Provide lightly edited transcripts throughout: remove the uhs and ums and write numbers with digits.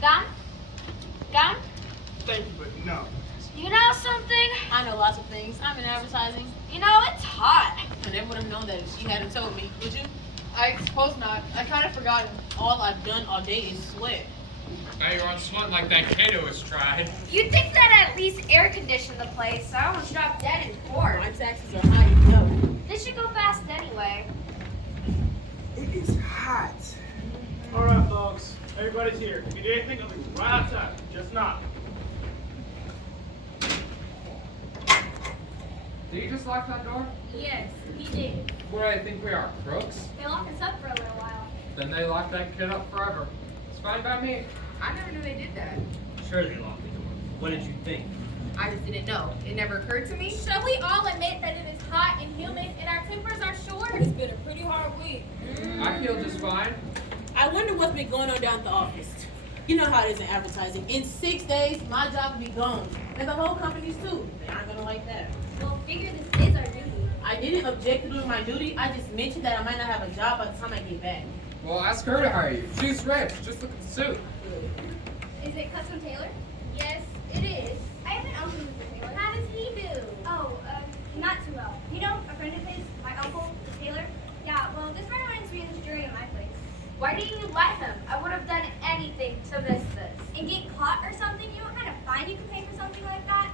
Gun? Gun? Thank you, but no. You know something? I know lots of things. I'm in advertising. You know, it's hot. I never would have known that if she hadn't told me, would you? I suppose not. I kind of forgot him. All I've done all day is sweat. Now you're on sweat like that Kato has tried. You'd think that at least air conditioned the place. I almost dropped dead in court. My taxes are high, you know. This should go fast anyway. It is hot. All right, folks. Everybody's here. If you need anything, I'll be right outside. Just knock. Did you just lock that door? Yes, he did. What do they think we are, crooks? They locked us up for a little while. Then they lock that kid up forever. It's fine by me. I never knew they did that. Sure they locked the door. What did you think? I just didn't know. It never occurred to me. Shall we all admit that it is hot and humid and our tempers are short? It's been a pretty hard week. I feel just fine. I wonder what's been going on down at the office. You know how it is in advertising. In 6 days, my job will be gone. And the whole company's too. They aren't gonna like that. Well, figure this is our duty. I didn't object to doing my duty. I just mentioned that I might not have a job by the time I get back. Well, ask her to hire you. She's rich. Just look at the suit. Is it custom tailored? Yes, it is. I have an uncle who's a tailor. How does he do? Oh, not too well. You know, a friend of his, my uncle, the tailor. Yeah, well, this friend of mine's reading this jury at my place. Why didn't you let him? I would have done anything to miss this. And get caught or something? You know what kind of fine you can pay for something like that?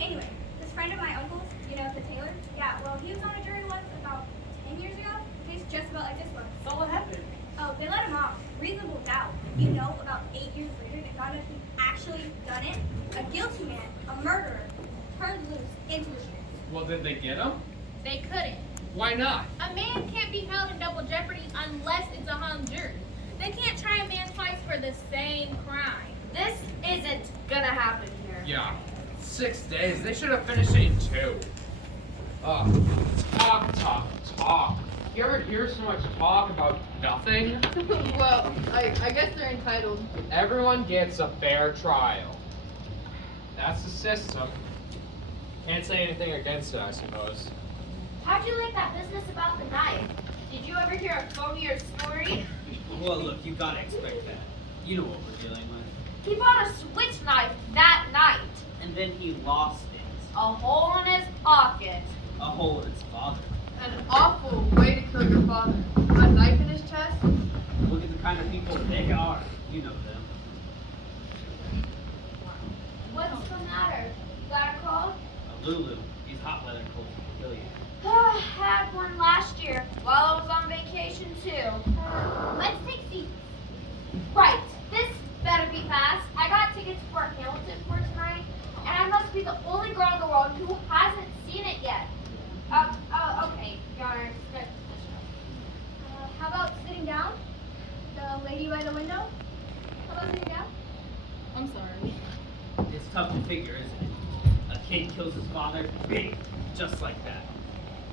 Anyway, this friend of my uncle's, you know, the tailor. Yeah, well, he was on a jury once about 10 years ago. A case just about like this one. So what happened? Oh, they let him off. Reasonable doubt. You know, about 8 years later, they found out he actually done it. A guilty man, a murderer, turned loose into the streets. Well, did they get him? They couldn't. Why not? A man can't be held in double jeopardy unless it's a hung jury. They can't try a man twice for the same crime. This isn't gonna happen here. Yeah. 6 days. They should have finished it in 2. Talk. You ever hear so much talk about nothing? Well, I guess they're entitled. Everyone gets a fair trial. That's the system. Can't say anything against it, I suppose. How'd you like that business about the knife? Did you ever hear a phonier story? Well, look, you gotta expect that. You know what we're dealing with. He bought a switch knife that night. And then he lost it. A hole in his pocket. A hole in his father. An awful way to kill your father. A knife in his chest? Look at the kind of people they are. You know them. What's the matter? You got a cold? A Lulu. These hot weather colds will kill you. I had one last year while I was on vacation too. Let's take seats. Right, this better be fast. I got tickets for Hamilton for tonight, and I must be the only girl in the world who hasn't seen it yet. Okay, Your Honor. How about sitting down? The lady by the window? How about sitting down? I'm sorry. It's tough to figure, isn't it? A kid kills his father, big, just like that.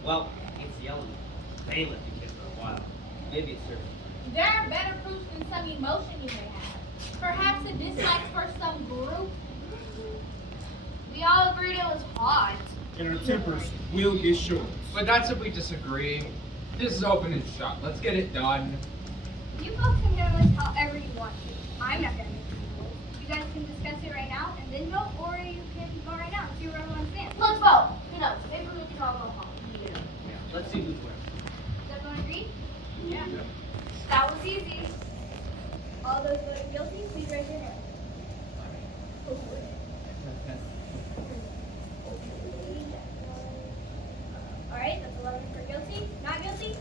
Well, it's yelling. They let the kid for a while. Maybe it's her. There are better proofs than some emotion you may have. Perhaps a dislike for some group. We all agreed it was hot. And our tempers will get short. But that's if we disagree. This is open and shut. Let's get it done. You folks can go this however you want to. I'm not gonna make the rules. You guys can discuss it right now and then vote, or you can vote right now and see where everyone stands. Let's vote. Who knows? Maybe we can all go home. Yeah. Let's see who's where. Does everyone agree? Yeah. That was easy. All those voting guilty, please raise your hand. All right, that's 11 for guilty. Not guilty?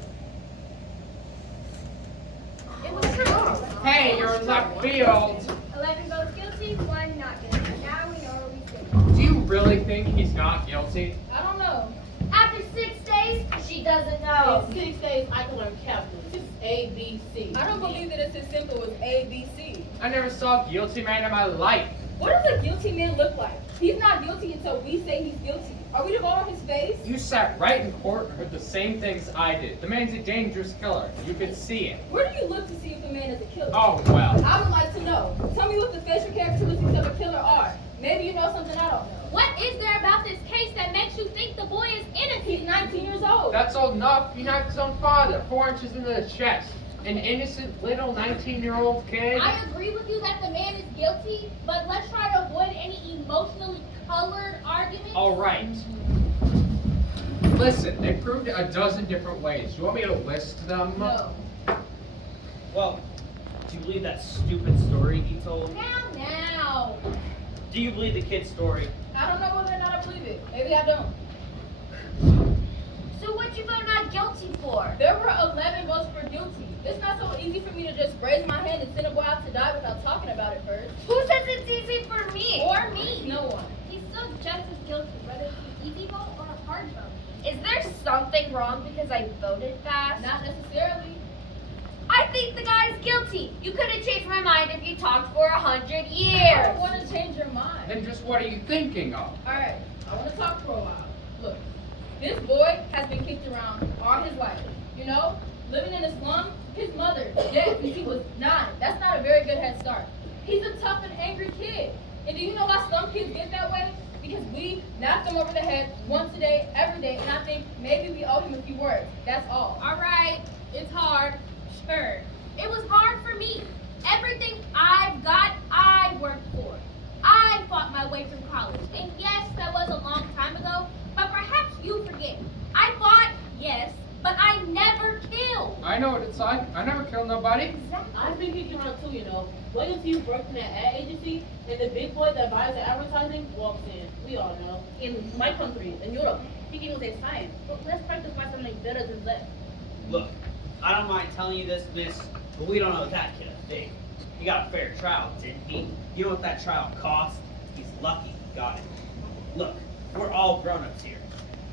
It was true. Hey, you're in left field. 11 votes guilty, 1 not guilty. Now we know where we stand. Do you really think he's not guilty? I don't know. After 6 days, she doesn't know. In 6 days, I can learn calculus. It's A, B, C. I don't believe that it's as simple as A, B, C. I never saw a guilty man in my life. What does a guilty man look like? He's not guilty until we say he's guilty. Are we to vote on his face? You sat right in court and heard the same things I did. The man's a dangerous killer. You could see it. Where do you look to see if a man is a killer? Oh, well. I would like to know. Tell me what the facial characteristics of a killer are. Maybe you know something I don't know. What is there about this case that makes you think the boy is innocent? He's 19 years old. That's old enough. He knocked his own father 4 inches into the chest. An innocent little 19-year-old kid? I agree with you that the man is guilty, but let's try to avoid any emotionally colored arguments. All right. Listen, they proved it a dozen different ways. You want me to list them? No. Well, do you believe that stupid story he told? Now. Do you believe the kid's story? I don't know whether or not I believe it. Maybe I don't. So what'd you vote not guilty for? There were 11 votes for guilty. It's not so easy for me to just raise my hand and send a boy out to die without talking about it first. Who says it's easy for me? Or me. No one. He's still just as guilty, whether it's an easy vote or a hard vote. Is there something wrong because I voted fast? Not necessarily. I think the guy's guilty. You could have changed my mind if you talked for 100 I years. don't want to change your mind. Then just what are you thinking of? Alright, I want to talk for a while. Look, this boy has been kicked around all his life. You know, living in a slum, his mother dead since he was 9. That's not a very good head start. He's a tough and angry kid. And do you know why some kids get that way? Because we knock them over the head once a day, every day, and I think maybe we owe him a few words. That's all. Alright, it's hard. Sure. It was hard for me. Everything I've got, I worked for. I fought my way through college. And yes, that was a long time ago, but perhaps you forget. I fought, yes, but I never killed. I know what it's like. I never killed nobody. I've been kicking around too, you know. Wait until you work in that ad agency and the big boy that buys the advertising walks in. We all know. In my country, in Europe, speaking was a science. But let's practice by something better than that. Look, I don't mind telling you this, miss, but we don't know that kid a thing. He got a fair trial, didn't he? You know what that trial cost? He's lucky he got it. Look, we're all grown-ups here.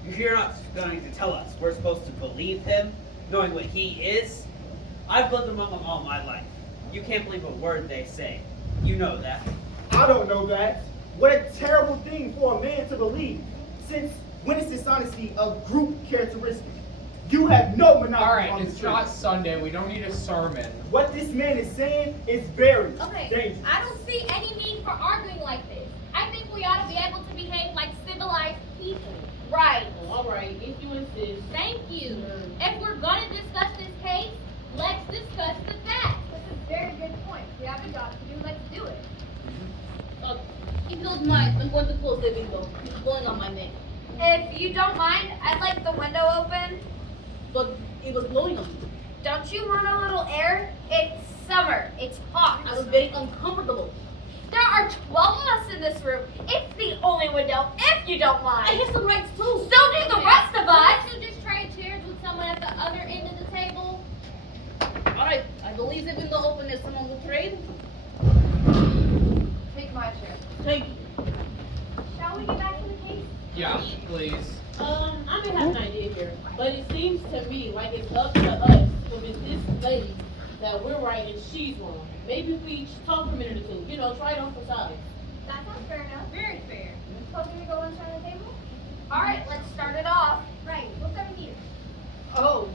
You're not going to tell us we're supposed to believe him, knowing what he is? I've lived among them all my life. You can't believe a word they say. You know that. I don't know that. What a terrible thing for a man to believe. Since when is dishonesty a group characteristic? You have no monopoly All right, on the it's truth. not Sunday. We don't need a sermon. What this man is saying is very Okay, dangerous. I don't see any need for arguing like this. I think we ought to be able to behave like civilized people. Right. All right, if you insist. Thank you. If we're gonna discuss this case, let's discuss the facts. That's a very good point. We have a job to do. Let's do it. If you don't mind, I'm going to close the window. It's blowing on my neck. If you don't mind, I'd like the window open. But it was blowing on me. Don't you want a little air? It's summer. It's hot. I was very uncomfortable. There are 12 of us in this room. It's the only window, if you don't I mind. have some rights too. So do the rest of us. Why don't you just trade chairs with someone at the other end of the table? Alright, I believe the window open if someone will trade. Take my chair. Thank you. Shall we get back to the case? Yeah, please. I may have an idea here, but it seems to me like it's up to us to convince this lady that we're right and she's wrong. Maybe if we each talk for a minute or two, you know, try it on for size. That sounds fair enough. Very fair. Supposed to go inside the table? All right, let's start it off. Right. We'll start with you. Oh,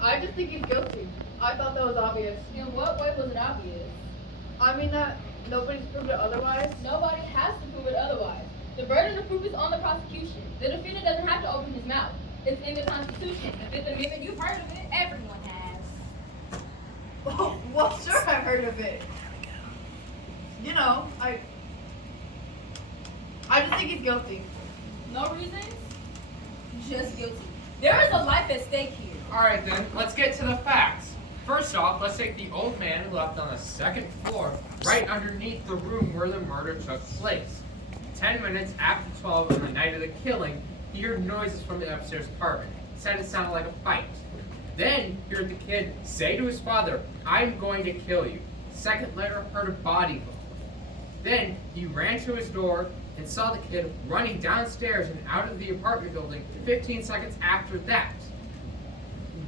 I just think he's guilty. I thought that was obvious. In what way was it obvious? I mean that nobody's proved it otherwise. Nobody has to prove it otherwise. The burden of proof is on the prosecution. The defendant doesn't have to open his mouth. It's in the Constitution. The Fifth Amendment, you've heard of it. Everyone has. Oh, well, sure, I've heard of it. You know, I just think he's guilty. No reason? Just guilty. There is a life at stake here. All right, then, let's get to the facts. First off, let's take the old man who left on the second floor, right underneath the room where the murder took place. 10 minutes after 12 on the night of the killing, he heard noises from the upstairs apartment. Said it sounded like a fight. Then he heard the kid say to his father, "I'm going to kill you." Second later, heard a body fall. Then he ran to his door and saw the kid running downstairs and out of the apartment building 15 seconds after that.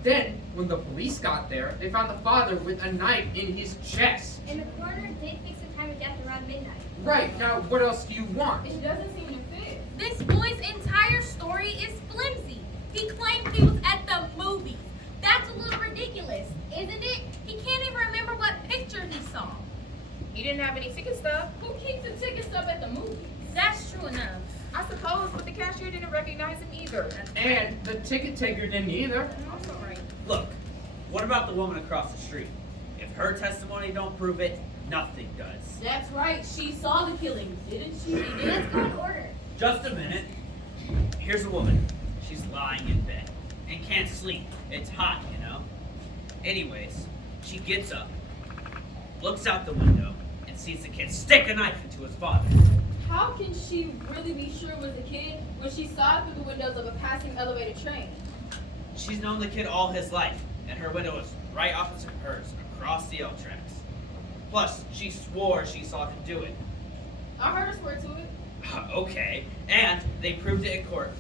Then, when the police got there, they found the father with a knife in his chest. And the coroner did fix the time of death around midnight. Right, now what else do you want? It doesn't seem to fit. This boy's entire story is flimsy. He claimed he was at the movies. That's a little ridiculous, isn't it? He can't even remember what picture he saw. He didn't have any ticket stub. Who keeps the ticket stub at the movies? That's true enough. I suppose, but the cashier didn't recognize him either. And the ticket taker didn't either. Also right. Look, What about the woman across the street? If her testimony don't prove it, nothing does. That's right. She saw the killing, didn't she? Let's go in order. Just a minute. Here's a woman. She's lying in bed and can't sleep. It's hot, you know. Anyways, she gets up, looks out the window, and sees the kid stick a knife into his father. How can she really be sure it was the kid when she saw it through the windows of a passing elevated train? She's known the kid all his life, and her window was right opposite hers, across the L tracks. Plus, she swore she saw him do it. I heard her swear to it. Okay, and they proved it in court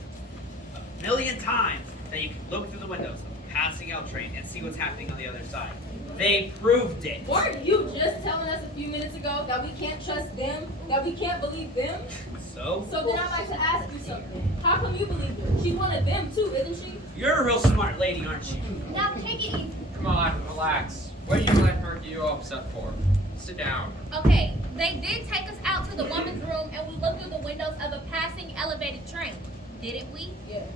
a million times that you can look through the windows of a passing L train and see what's happening on the other side. They proved it. Weren't you just telling us a few minutes ago that we can't trust them, that we can't believe them? So? So then I'd like to ask you something. How come you believe her? She's one of them too, isn't she? You're a real smart lady, aren't you? Now take it easy. Come on, relax. What are you letting her get you all upset for? Sit down. Okay, they did take us out to the woman's room and we looked through the windows of a passing elevated train. Didn't we? Yes.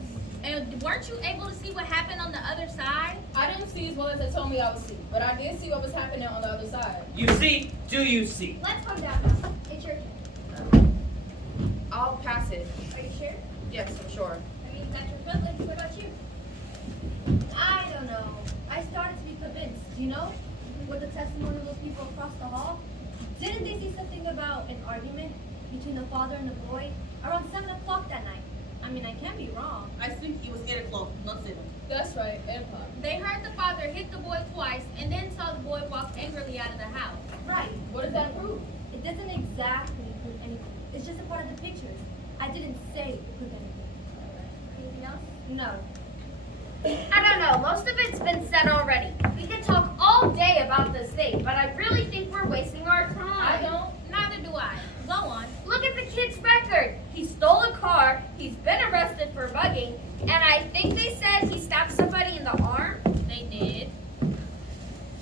And weren't you able to see what happened on the other side? I didn't see as well as they told me I would see, but I did see what was happening on the other side. You see? Do you see? Let's come down now. It's your turn. I'll pass it. Are you sure? Yes, I'm sure. I mean, that's your privilege. What about you? I don't know. I started to be convinced, you know? With the testimony of those people across the hall. Didn't they say something about an argument between the father and the boy around 7 o'clock that night? I mean, I can't be wrong. I think it was 8 o'clock, not 7. That's right, Empire. They heard the father hit the boy twice and then saw the boy walk angrily out of the house. Right. What does that prove? It doesn't exactly prove anything. It's just a part of the pictures. I didn't say it proved anything. Anything else? No. I don't know, most of it's been said already. We could talk all day about this thing, but I really think we're wasting our time. I don't. Neither do I. Go on. Look at the kid's record. He stole a car, he's been arrested for bugging, and I think they said he stabbed somebody in the arm. They did.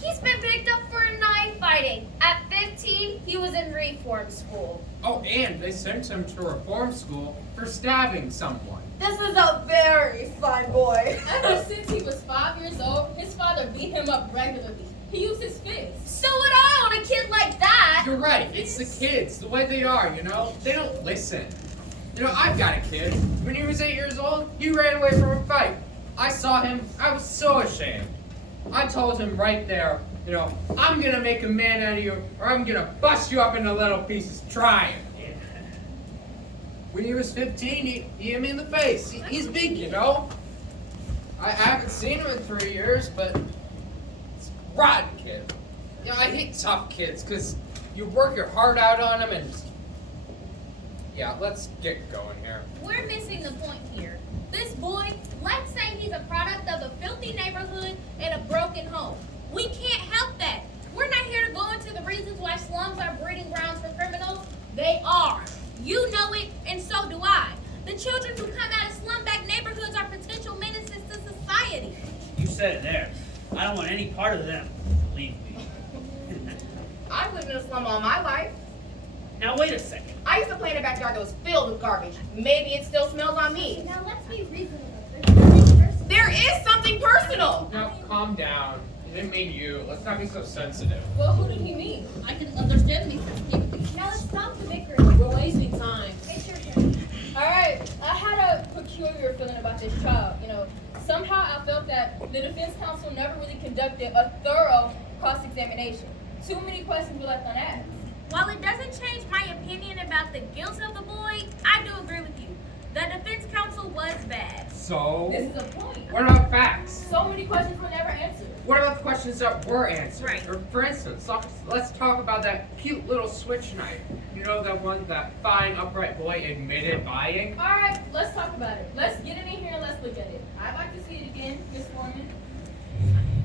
He's been picked up for knife fighting. At 15, he was in reform school. Oh, and they sent him to reform school for stabbing someone. This is a very fine boy. Ever since he was 5 years old, his father beat him up regularly. He used his fists. So would I on a kid like that. You're right, it's the kids, the way they are, you know? They don't listen. You know, I've got a kid. When he was 8 years old, he ran away from a fight. I saw him, I was so ashamed. I told him right there, you know, I'm gonna make a man out of you, or I'm gonna bust you up into little pieces. Try it. When he was 15, he hit me in the face. He's big, you know? I haven't seen him in 3 years, but it's a rotten kid. You know, I hate tough kids, because you work your heart out on them and... Yeah, let's get going here. We're missing the point here. This boy, let's say he's a product of a filthy neighborhood and a broken home. We can't help that. We're not here to go into the reasons why slums are breeding grounds for criminals. They are. You know it, and so do I. The children who come out of slum-back neighborhoods are potential menaces to society. You said it there. I don't want any part of them. Believe me. I've lived in a slum all my life. Now wait a second. I used to play in a backyard that was filled with garbage. Maybe it still smells on me. Now let's be reasonable. There's nothing personal. There is something personal. Now, calm down. He didn't mean you. Let's not be so sensitive. Well, who did he mean? I can understand me. Now let's stop the bickering. We're wasting time. It's your turn. Alright, I had a peculiar feeling about this child. You know, somehow I felt that the defense counsel never really conducted a thorough cross-examination. Too many questions were left unasked. While it doesn't change my opinion about the guilt of the boy, I do agree with you. The defense counsel was bad. So, This is a point. what about facts? So many questions were never answered. What about the questions that were answered? Right. Or, for instance, let's talk about that cute little switch knife. You know, that one that fine, upright boy admitted buying? Alright, let's talk about it. Let's get it in here and let's look at it. I'd like to see it again, Miss Foreman.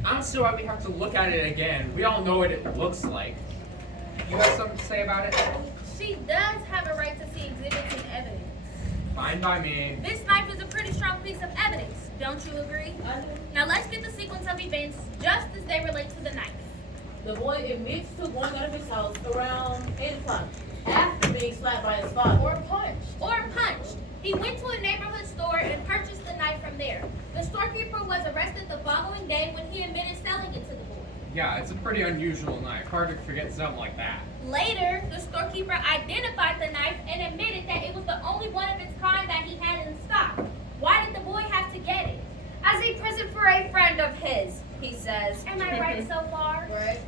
I don't see why we have to look at it again. We all know what it looks like. You got something to say about it? She does have a right to see exhibits and evidence. Fine by me. This knife is a pretty strong piece of evidence. Don't you agree? I do. Now let's get the sequence of events just as they relate to the knife. The boy admits to going out of his house around 8 o'clock after being being slapped by his father. Or punched. Or punched. He went to a neighborhood store and purchased the knife from there. The storekeeper was arrested the following day when he admitted selling it to the boy. Yeah, it's a pretty unusual knife. Hard to forget something like that. Later, the storekeeper identified the knife and admitted that it was the only one of its kind that he had in stock. Why did the boy have to get it? As a present for a friend of his, he says. Am I right so far? Right.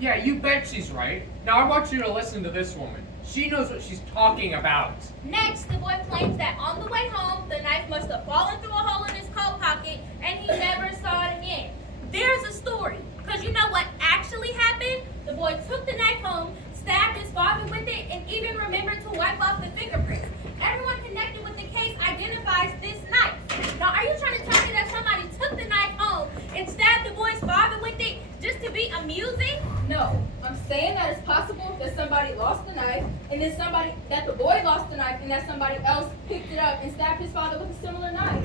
Yeah, you bet she's right. Now I want you to listen to this woman. She knows what she's talking about. Next, the boy claims that on the way home, the knife must have fallen through a hole in his coat pocket and he never saw it again. There's a story, because you know what actually happened? The boy took the knife home, stabbed his father with it, and even remembered to wipe off the fingerprints. Everyone connected with the case identifies this knife. Now, are you trying to tell me that somebody took the knife home and stabbed the boy's father with it just to be amusing? No, I'm saying that it's possible that somebody lost the knife, and that the boy lost the knife, and that somebody else picked it up and stabbed his father with a similar knife.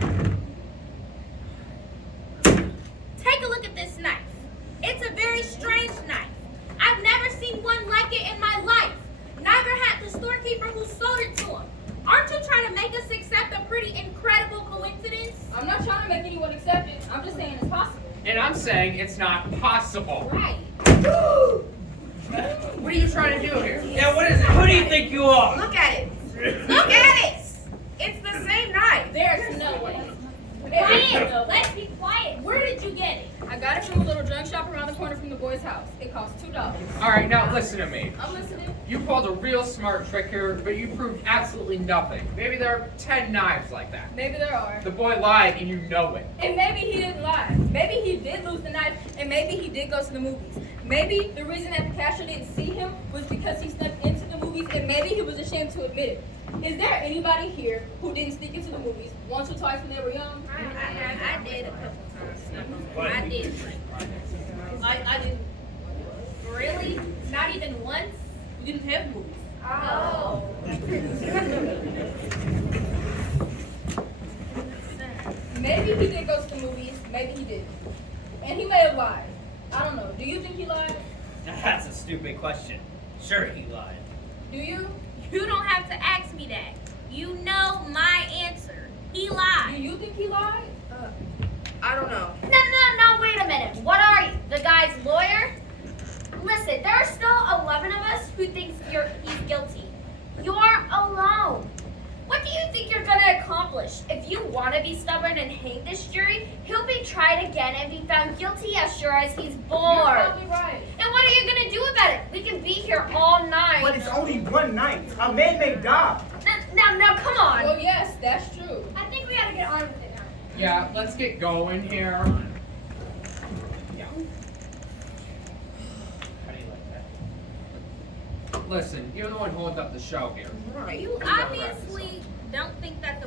Take a look at this knife. It's a very strange knife. I've never seen one like it in my life. Neither had the storekeeper who sold it to him. Aren't you trying to make us accept a pretty incredible coincidence? I'm not trying to make anyone accept it. I'm just saying it's possible. And I'm saying it's not possible. Right. What are you trying to do here? Yeah, what is it? Who do you think you are? Look at it. Look at it. It's the same knife. There's no way. Quiet. Let's be quiet. Where did you get it? I got it from a little junk shop around the corner from the boy's house. It cost $2. All right, now listen to me. I'm listening. You pulled a real smart trick here, but you proved absolutely nothing. Maybe there are 10 knives like that. Maybe there are. The boy lied and you know it. And maybe he didn't lie. Maybe he did lose the knife, and maybe he did go to the movies. Maybe the reason that the cashier didn't see him was because he snuck into the movies, and maybe he was ashamed to admit it. Is there anybody here who didn't sneak into the movies once or twice when they were young? I did a couple times. What? I did. I didn't. Really? Not even once? We didn't have movies. Oh. Maybe he did go to the movies, maybe he didn't. And he may have lied. I don't know. Do you think he lied? That's a stupid question. Sure, he lied. Do you? You don't have to ask me that. You know my answer. He lied. Do you think he lied? I don't know. No, wait a minute. What are you? The guy's lawyer? Listen, there are still 11 of us who thinks he's guilty. You're alone. What do you think you're gonna accomplish? If you want to be stubborn and hate this jury, he'll be tried again and be found guilty as sure as he's born. You're probably right. And what are you gonna do about it? We can be here all night. But it's only one night. A man may die. Now, come on. Well, yes, that's true. I think we gotta get on with it now. Yeah, let's get going here. Yeah. How do you like that? Listen, you're the one holding up the show here. You obviously don't think that the